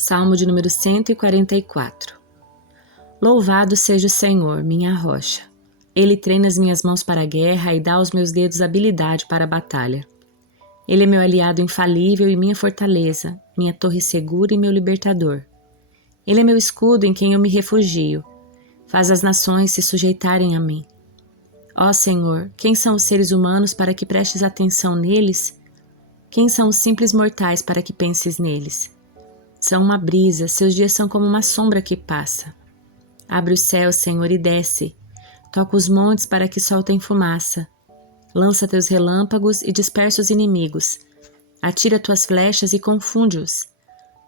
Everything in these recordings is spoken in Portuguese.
Salmo de número 144. Louvado seja o Senhor, minha rocha. Ele treina as minhas mãos para a guerra e dá aos meus dedos habilidade para a batalha. Ele é meu aliado infalível e minha fortaleza, minha torre segura e meu libertador. Ele é meu escudo em quem eu me refugio. Faz as nações se sujeitarem a mim. Ó Senhor, quem são os seres humanos para que prestes atenção neles? Quem são os simples mortais para que penses neles? São uma brisa, seus dias são como uma sombra que passa. Abre os céus, Senhor, e desce. Toca os montes para que soltem fumaça. Lança teus relâmpagos e dispersa os inimigos. Atira tuas flechas e confunde-os.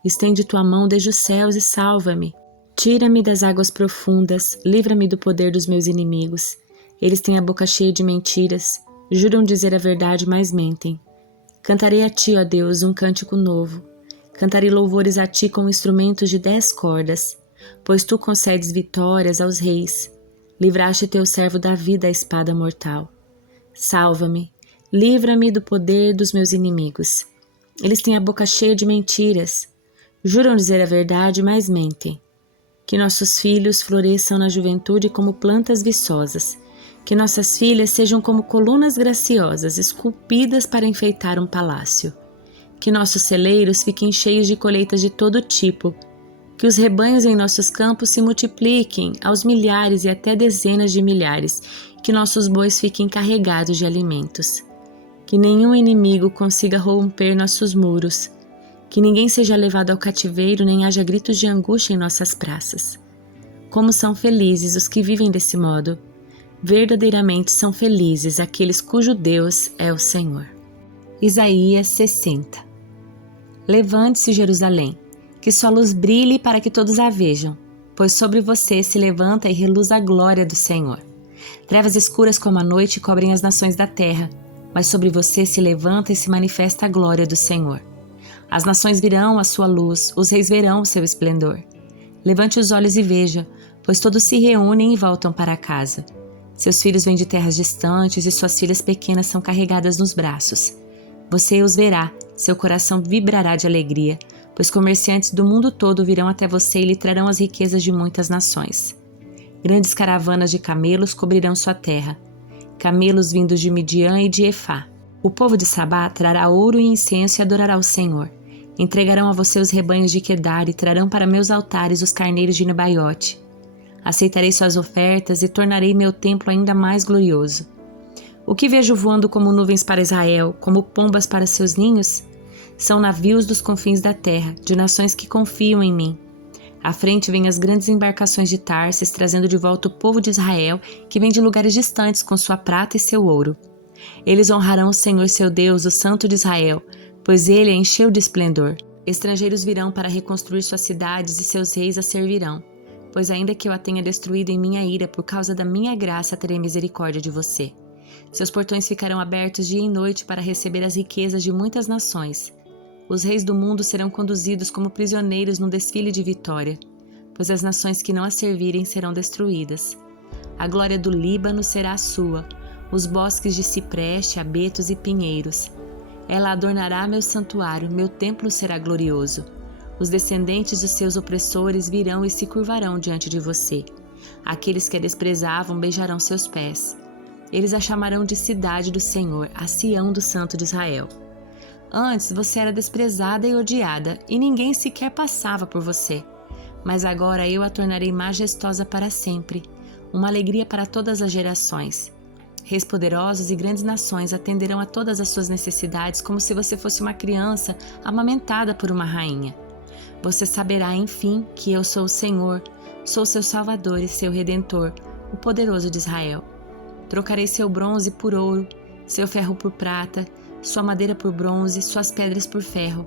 Estende tua mão desde os céus e salva-me. Tira-me das águas profundas, livra-me do poder dos meus inimigos. Eles têm a boca cheia de mentiras, juram dizer a verdade, mas mentem. Cantarei a ti, ó Deus, um cântico novo. Cantarei louvores a ti com instrumentos de 10 cordas, pois tu concedes vitórias aos reis. Livraste teu servo Davi da espada mortal. Salva-me, livra-me do poder dos meus inimigos. Eles têm a boca cheia de mentiras, juram dizer a verdade, mas mentem. Que nossos filhos floresçam na juventude como plantas viçosas, que nossas filhas sejam como colunas graciosas, esculpidas para enfeitar um palácio. Que nossos celeiros fiquem cheios de colheitas de todo tipo, que os rebanhos em nossos campos se multipliquem aos milhares e até dezenas de milhares, que nossos bois fiquem carregados de alimentos. Que nenhum inimigo consiga romper nossos muros, que ninguém seja levado ao cativeiro nem haja gritos de angústia em nossas praças. Como são felizes os que vivem desse modo! Verdadeiramente são felizes aqueles cujo Deus é o Senhor. Isaías 60. Levante-se, Jerusalém, que sua luz brilhe para que todos a vejam, pois sobre você se levanta e reluz a glória do Senhor. Trevas escuras como a noite cobrem as nações da terra, mas sobre você se levanta e se manifesta a glória do Senhor. As nações virão a sua luz, os reis verão o seu esplendor. Levante os olhos e veja, pois todos se reúnem e voltam para casa. Seus filhos vêm de terras distantes e suas filhas pequenas são carregadas nos braços. Você os verá, seu coração vibrará de alegria, pois comerciantes do mundo todo virão até você e lhe trarão as riquezas de muitas nações. Grandes caravanas de camelos cobrirão sua terra, camelos vindos de Midian e de Efá. O povo de Sabá trará ouro e incenso e adorará o Senhor. Entregarão a você os rebanhos de Quedar e trarão para meus altares os carneiros de Nebaiote. Aceitarei suas ofertas e tornarei meu templo ainda mais glorioso. O que vejo voando como nuvens para Israel, como pombas para seus ninhos? São navios dos confins da terra, de nações que confiam em mim. À frente vêm as grandes embarcações de Tarsis, trazendo de volta o povo de Israel, que vem de lugares distantes com sua prata e seu ouro. Eles honrarão o Senhor seu Deus, o Santo de Israel, pois ele a encheu de esplendor. Estrangeiros virão para reconstruir suas cidades e seus reis a servirão. Pois ainda que eu a tenha destruído em minha ira, por causa da minha graça terei misericórdia de você. Seus portões ficarão abertos dia e noite para receber as riquezas de muitas nações. Os reis do mundo serão conduzidos como prisioneiros num desfile de vitória, pois as nações que não a servirem serão destruídas. A glória do Líbano será sua, os bosques de cipreste, abetos e pinheiros. Ela adornará meu santuário, meu templo será glorioso. Os descendentes dos seus opressores virão e se curvarão diante de você. Aqueles que a desprezavam beijarão seus pés. Eles a chamarão de cidade do Senhor, a Sião do Santo de Israel. Antes você era desprezada e odiada, e ninguém sequer passava por você. Mas agora eu a tornarei majestosa para sempre, uma alegria para todas as gerações. Reis poderosos e grandes nações atenderão a todas as suas necessidades como se você fosse uma criança amamentada por uma rainha. Você saberá, enfim, que eu sou o Senhor, sou seu Salvador e seu Redentor, o poderoso de Israel. Trocarei seu bronze por ouro, seu ferro por prata, sua madeira por bronze, suas pedras por ferro.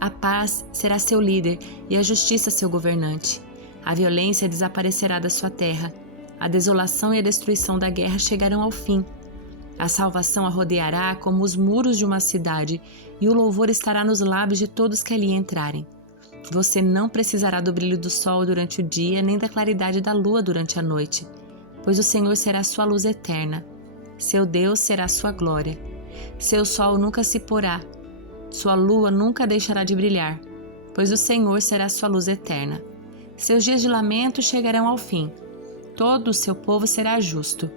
A paz será seu líder e a justiça seu governante. A violência desaparecerá da sua terra. A desolação e a destruição da guerra chegarão ao fim. A salvação a rodeará como os muros de uma cidade, e o louvor estará nos lábios de todos que ali entrarem. Você não precisará do brilho do sol durante o dia, nem da claridade da lua durante a noite, pois o Senhor será sua luz eterna. Seu Deus será sua glória. Seu sol nunca se porá, sua lua nunca deixará de brilhar, pois o Senhor será sua luz eterna. Seus dias de lamento chegarão ao fim. Todo o seu povo será justo.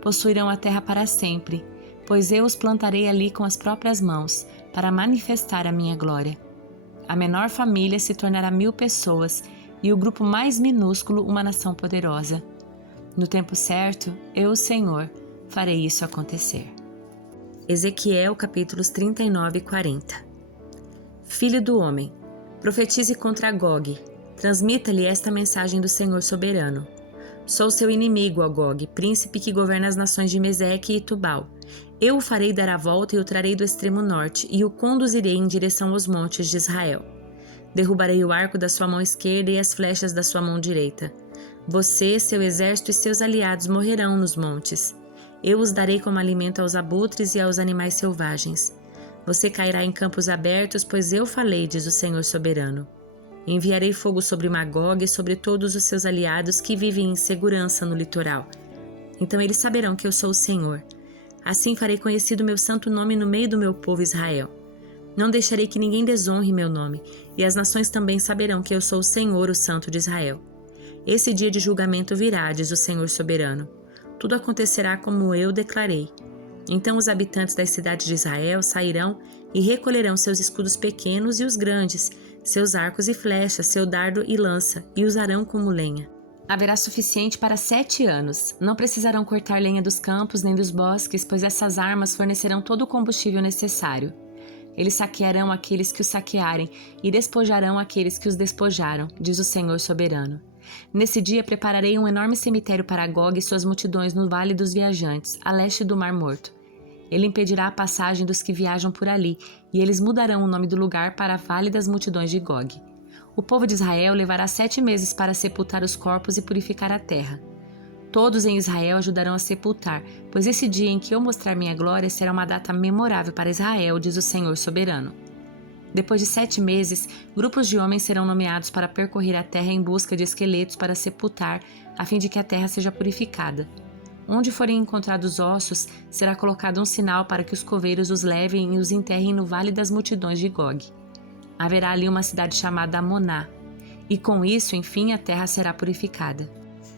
Possuirão a terra para sempre, pois eu os plantarei ali com as próprias mãos, para manifestar a minha glória. A menor família se tornará 1000 pessoas, e o grupo mais minúsculo uma nação poderosa. No tempo certo, eu, o Senhor, farei isso acontecer. Ezequiel capítulos 39 e 40. Filho do homem, profetize contra Gog, transmita-lhe esta mensagem do Senhor soberano. Sou seu inimigo, ó Gog, príncipe que governa as nações de Meseque e Tubal. Eu o farei dar a volta e o trarei do extremo norte, e o conduzirei em direção aos montes de Israel. Derrubarei o arco da sua mão esquerda e as flechas da sua mão direita. Você, seu exército e seus aliados morrerão nos montes. Eu os darei como alimento aos abutres e aos animais selvagens. Você cairá em campos abertos, pois eu falei, diz o Senhor soberano. Enviarei fogo sobre Magog e sobre todos os seus aliados que vivem em segurança no litoral. Então eles saberão que eu sou o Senhor. Assim farei conhecido meu santo nome no meio do meu povo Israel. Não deixarei que ninguém desonre meu nome, e as nações também saberão que eu sou o Senhor, o Santo de Israel. Esse dia de julgamento virá, diz o Senhor soberano. Tudo acontecerá como eu declarei. Então os habitantes das cidades de Israel sairão e recolherão seus escudos pequenos e os grandes, seus arcos e flechas, seu dardo e lança, e usarão como lenha. Haverá suficiente para 7 anos. Não precisarão cortar lenha dos campos nem dos bosques, pois essas armas fornecerão todo o combustível necessário. Eles saquearão aqueles que os saquearem e despojarão aqueles que os despojaram, diz o Senhor soberano. Nesse dia prepararei um enorme cemitério para Gog e suas multidões no Vale dos Viajantes, a leste do Mar Morto. Ele impedirá a passagem dos que viajam por ali, e eles mudarão o nome do lugar para Vale das Multidões de Gog. O povo de Israel levará 7 meses para sepultar os corpos e purificar a terra. Todos em Israel ajudarão a sepultar, pois esse dia em que eu mostrar minha glória será uma data memorável para Israel, diz o Senhor soberano. Depois de 7 meses, grupos de homens serão nomeados para percorrer a terra em busca de esqueletos para sepultar, a fim de que a terra seja purificada. Onde forem encontrados ossos, será colocado um sinal para que os coveiros os levem e os enterrem no Vale das Multidões de Gog. Haverá ali uma cidade chamada Amoná, e com isso, enfim, a terra será purificada.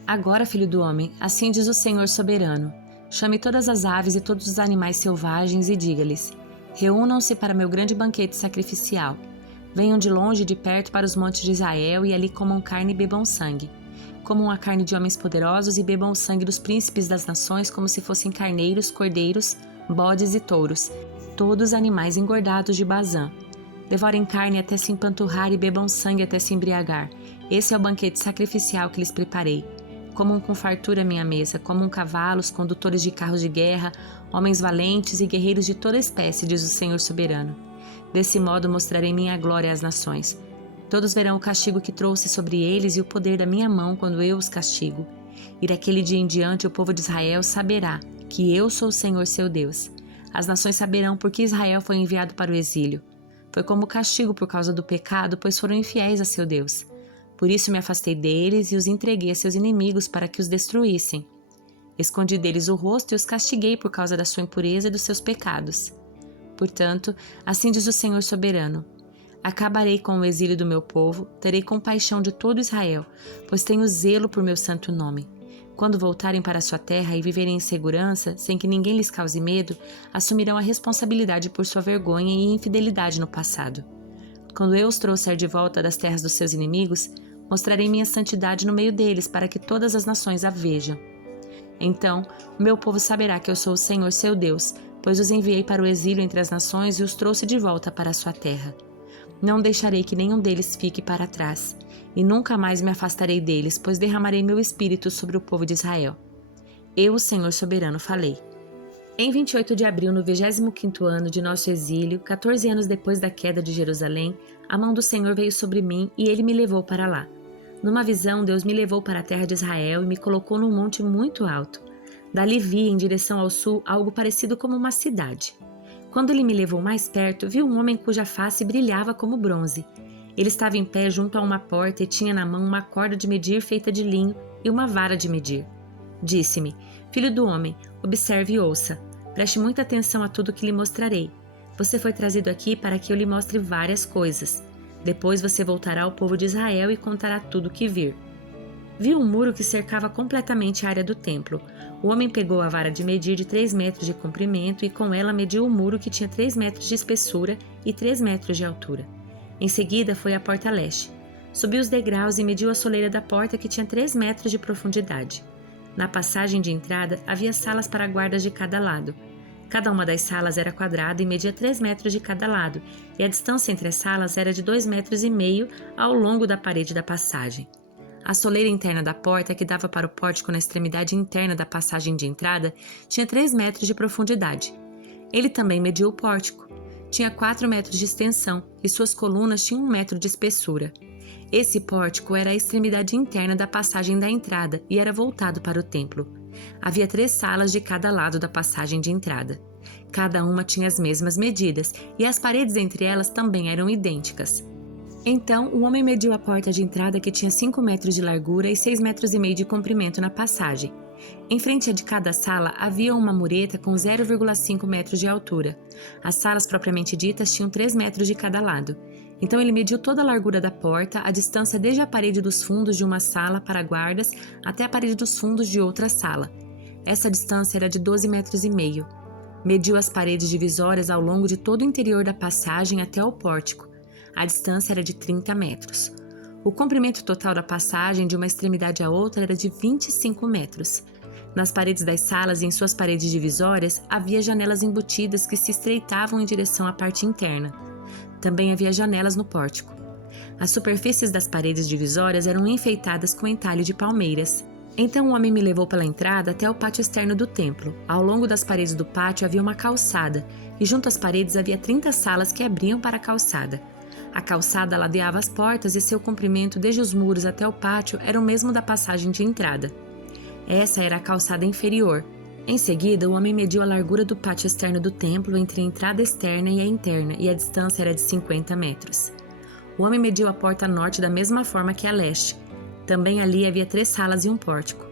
Agora, filho do homem, assim diz o Senhor soberano, chame todas as aves e todos os animais selvagens e diga-lhes: reúnam-se para meu grande banquete sacrificial. Venham de longe e de perto para os montes de Israel e ali comam carne e bebam sangue. Comam a carne de homens poderosos e bebam o sangue dos príncipes das nações como se fossem carneiros, cordeiros, bodes e touros, todos animais engordados de Bazã. Devorem carne até se empanturrar e bebam sangue até se embriagar. Esse é o banquete sacrificial que lhes preparei. Comam com fartura minha mesa, comam cavalos, condutores de carros de guerra, homens valentes e guerreiros de toda espécie, diz o Senhor soberano. Desse modo mostrarei minha glória às nações. Todos verão o castigo que trouxe sobre eles e o poder da minha mão quando eu os castigo. E daquele dia em diante o povo de Israel saberá que eu sou o Senhor seu Deus. As nações saberão por que Israel foi enviado para o exílio. Foi como castigo por causa do pecado, pois foram infiéis a seu Deus. Por isso me afastei deles e os entreguei a seus inimigos para que os destruíssem. Escondi deles o rosto e os castiguei por causa da sua impureza e dos seus pecados. Portanto, assim diz o Senhor soberano: acabarei com o exílio do meu povo, terei compaixão de todo Israel, pois tenho zelo por meu santo nome. Quando voltarem para sua terra e viverem em segurança, sem que ninguém lhes cause medo, assumirão a responsabilidade por sua vergonha e infidelidade no passado. Quando eu os trouxer de volta das terras dos seus inimigos, mostrarei minha santidade no meio deles para que todas as nações a vejam. Então, o meu povo saberá que eu sou o Senhor seu Deus, pois os enviei para o exílio entre as nações e os trouxe de volta para a sua terra. Não deixarei que nenhum deles fique para trás, e nunca mais me afastarei deles, pois derramarei meu espírito sobre o povo de Israel. Eu, o Senhor soberano, falei. Em 28 de abril, no 25º ano de nosso exílio, 14 anos depois da queda de Jerusalém, a mão do Senhor veio sobre mim e ele me levou para lá. Numa visão, Deus me levou para a terra de Israel e me colocou num monte muito alto. Dali vi, em direção ao sul, algo parecido como uma cidade. Quando ele me levou mais perto, vi um homem cuja face brilhava como bronze. Ele estava em pé junto a uma porta e tinha na mão uma corda de medir feita de linho e uma vara de medir. Disse-me: filho do homem, observe e ouça. Preste muita atenção a tudo que lhe mostrarei. Você foi trazido aqui para que eu lhe mostre várias coisas. Depois você voltará ao povo de Israel e contará tudo o que vir. Viu um muro que cercava completamente a área do templo. O homem pegou a vara de medir de 3 metros de comprimento e com ela mediu o muro que tinha 3 metros de espessura e 3 metros de altura. Em seguida foi à porta leste. Subiu os degraus e mediu a soleira da porta que tinha 3 metros de profundidade. Na passagem de entrada havia salas para guardas de cada lado. Cada uma das salas era quadrada e media 3 metros de cada lado, e a distância entre as salas era de 2,5 metros ao longo da parede da passagem. A soleira interna da porta, que dava para o pórtico na extremidade interna da passagem de entrada, tinha 3 metros de profundidade. Ele também mediu o pórtico. Tinha 4 metros de extensão e suas colunas tinham 1 metro de espessura. Esse pórtico era a extremidade interna da passagem da entrada e era voltado para o templo. Havia 3 salas de cada lado da passagem de entrada. Cada uma tinha as mesmas medidas e as paredes entre elas também eram idênticas. Então, o homem mediu a porta de entrada que tinha 5 metros de largura e 6,5 metros de comprimento na passagem. Em frente de cada sala havia uma mureta com 0,5 metros de altura. As salas propriamente ditas tinham 3 metros de cada lado. Então ele mediu toda a largura da porta, a distância desde a parede dos fundos de uma sala para guardas até a parede dos fundos de outra sala. Essa distância era de 12,5 metros. Mediu as paredes divisórias ao longo de todo o interior da passagem até o pórtico. A distância era de 30 metros. O comprimento total da passagem de uma extremidade à outra era de 25 metros. Nas paredes das salas e em suas paredes divisórias havia janelas embutidas que se estreitavam em direção à parte interna. Também havia janelas no pórtico. As superfícies das paredes divisórias eram enfeitadas com entalhe de palmeiras. Então o homem me levou pela entrada até o pátio externo do templo. Ao longo das paredes do pátio havia uma calçada, e junto às paredes havia 30 salas que abriam para a calçada. A calçada ladeava as portas e seu comprimento desde os muros até o pátio era o mesmo da passagem de entrada. Essa era a calçada inferior. Em seguida, o homem mediu a largura do pátio externo do templo entre a entrada externa e a interna, e a distância era de 50 metros. O homem mediu a porta norte da mesma forma que a leste. Também ali havia 3 salas e um pórtico.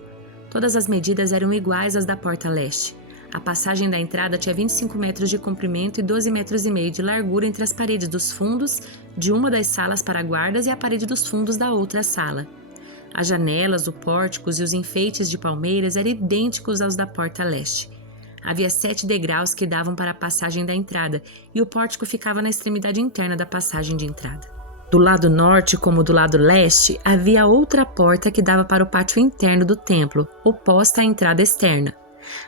Todas as medidas eram iguais às da porta leste. A passagem da entrada tinha 25 metros de comprimento e 12,5 metros de largura entre as paredes dos fundos de uma das salas para guardas e a parede dos fundos da outra sala. As janelas, os pórticos e os enfeites de palmeiras eram idênticos aos da porta leste. Havia 7 degraus que davam para a passagem da entrada e o pórtico ficava na extremidade interna da passagem de entrada. Do lado norte, como do lado leste, havia outra porta que dava para o pátio interno do templo, oposta à entrada externa.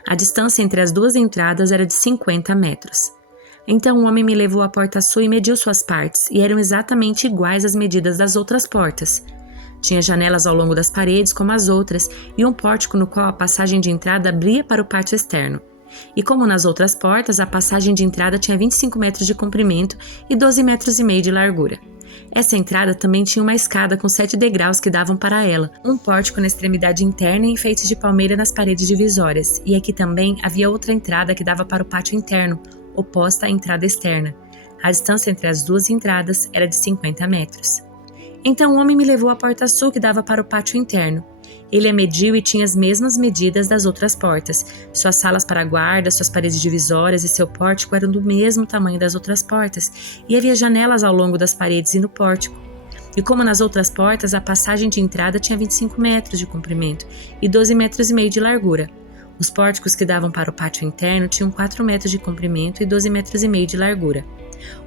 A distância entre as duas entradas era de 50 metros. Então o homem me levou à porta sul e mediu suas partes, e eram exatamente iguais às medidas das outras portas. Tinha janelas ao longo das paredes como as outras, e um pórtico no qual a passagem de entrada abria para o pátio externo. E como nas outras portas, a passagem de entrada tinha 25 metros de comprimento e 12,5 metros de largura. Essa entrada também tinha uma escada com 7 degraus que davam para ela, um pórtico na extremidade interna e enfeites de palmeira nas paredes divisórias, e aqui também havia outra entrada que dava para o pátio interno, oposta à entrada externa. A distância entre as duas entradas era de 50 metros. Então o homem me levou à porta sul que dava para o pátio interno. Ele a mediu e tinha as mesmas medidas das outras portas. Suas salas para guarda, suas paredes divisórias e seu pórtico eram do mesmo tamanho das outras portas, e havia janelas ao longo das paredes e no pórtico. E como nas outras portas, a passagem de entrada tinha 25 metros de comprimento e 12,5 metros de largura. Os pórticos que davam para o pátio interno tinham 4 metros de comprimento e 12,5 metros de largura.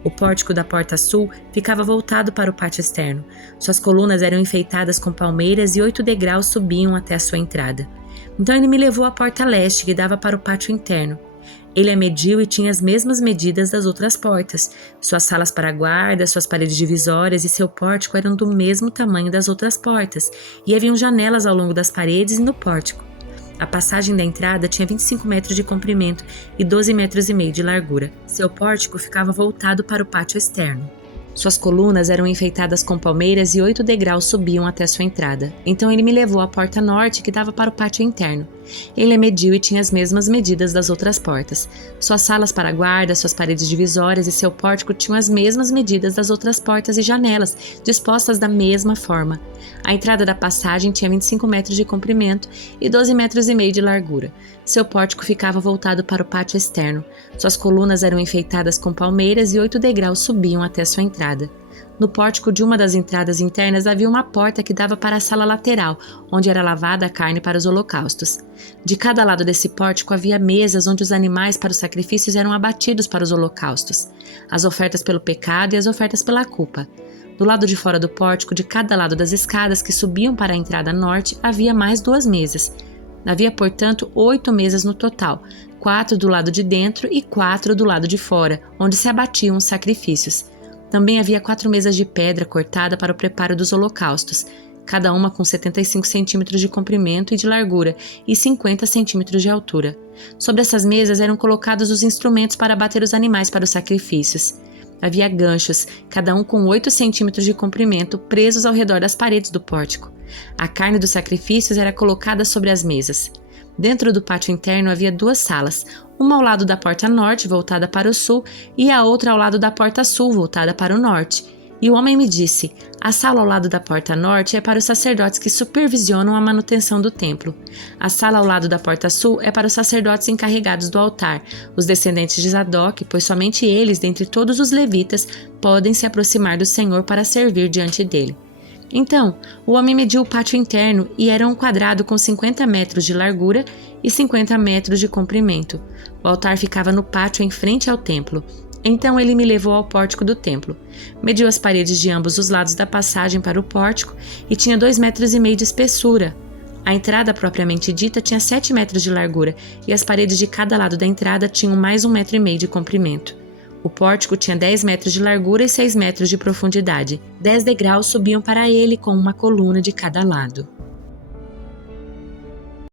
O pórtico da porta sul ficava voltado para o pátio externo. Suas colunas eram enfeitadas com palmeiras e 8 degraus subiam até a sua entrada. Então ele me levou à porta leste, que dava para o pátio interno. Ele a mediu e tinha as mesmas medidas das outras portas. Suas salas para guarda, suas paredes divisórias e seu pórtico eram do mesmo tamanho das outras portas, e haviam janelas ao longo das paredes e no pórtico. A passagem da entrada tinha 25 metros de comprimento e 12,5 metros de largura. Seu pórtico ficava voltado para o pátio externo. Suas colunas eram enfeitadas com palmeiras e 8 degraus subiam até sua entrada. Então ele me levou à porta norte que dava para o pátio interno. Ele a mediu e tinha as mesmas medidas das outras portas. Suas salas para guarda, suas paredes divisórias e seu pórtico tinham as mesmas medidas das outras portas e janelas, dispostas da mesma forma. A entrada da passagem tinha 25 metros de comprimento e 12,5 metros de largura. Seu pórtico ficava voltado para o pátio externo. Suas colunas eram enfeitadas com palmeiras e 8 degraus subiam até sua entrada. No pórtico de uma das entradas internas havia uma porta que dava para a sala lateral, onde era lavada a carne para os holocaustos. De cada lado desse pórtico havia mesas onde os animais para os sacrifícios eram abatidos para os holocaustos, as ofertas pelo pecado e as ofertas pela culpa. Do lado de fora do pórtico, de cada lado das escadas que subiam para a entrada norte, havia mais 2 mesas. Havia, portanto, 8 mesas no total, 4 do lado de dentro e 4 do lado de fora, onde se abatiam os sacrifícios. Também havia 4 mesas de pedra cortada para o preparo dos holocaustos, cada uma com 75 centímetros de comprimento e de largura e 50 centímetros de altura. Sobre essas mesas eram colocados os instrumentos para abater os animais para os sacrifícios. Havia ganchos, cada um com 8 centímetros de comprimento, presos ao redor das paredes do pórtico. A carne dos sacrifícios era colocada sobre as mesas. Dentro do pátio interno havia 2 salas, uma ao lado da porta norte, voltada para o sul, e a outra ao lado da porta sul, voltada para o norte. E o homem me disse: a sala ao lado da porta norte é para os sacerdotes que supervisionam a manutenção do templo. A sala ao lado da porta sul é para os sacerdotes encarregados do altar, os descendentes de Zadok, pois somente eles, dentre todos os levitas, podem se aproximar do Senhor para servir diante dele. Então, o homem mediu o pátio interno e era um quadrado com 50 metros de largura e 50 metros de comprimento. O altar ficava no pátio em frente ao templo. Então ele me levou ao pórtico do templo. Mediu as paredes de ambos os lados da passagem para o pórtico e tinha 2,5 metros de espessura. A entrada propriamente dita tinha 7 metros de largura e as paredes de cada lado da entrada tinham mais 1,5 metro de comprimento. O pórtico tinha 10 metros de largura e 6 metros de profundidade. 10 degraus subiam para ele com uma coluna de cada lado.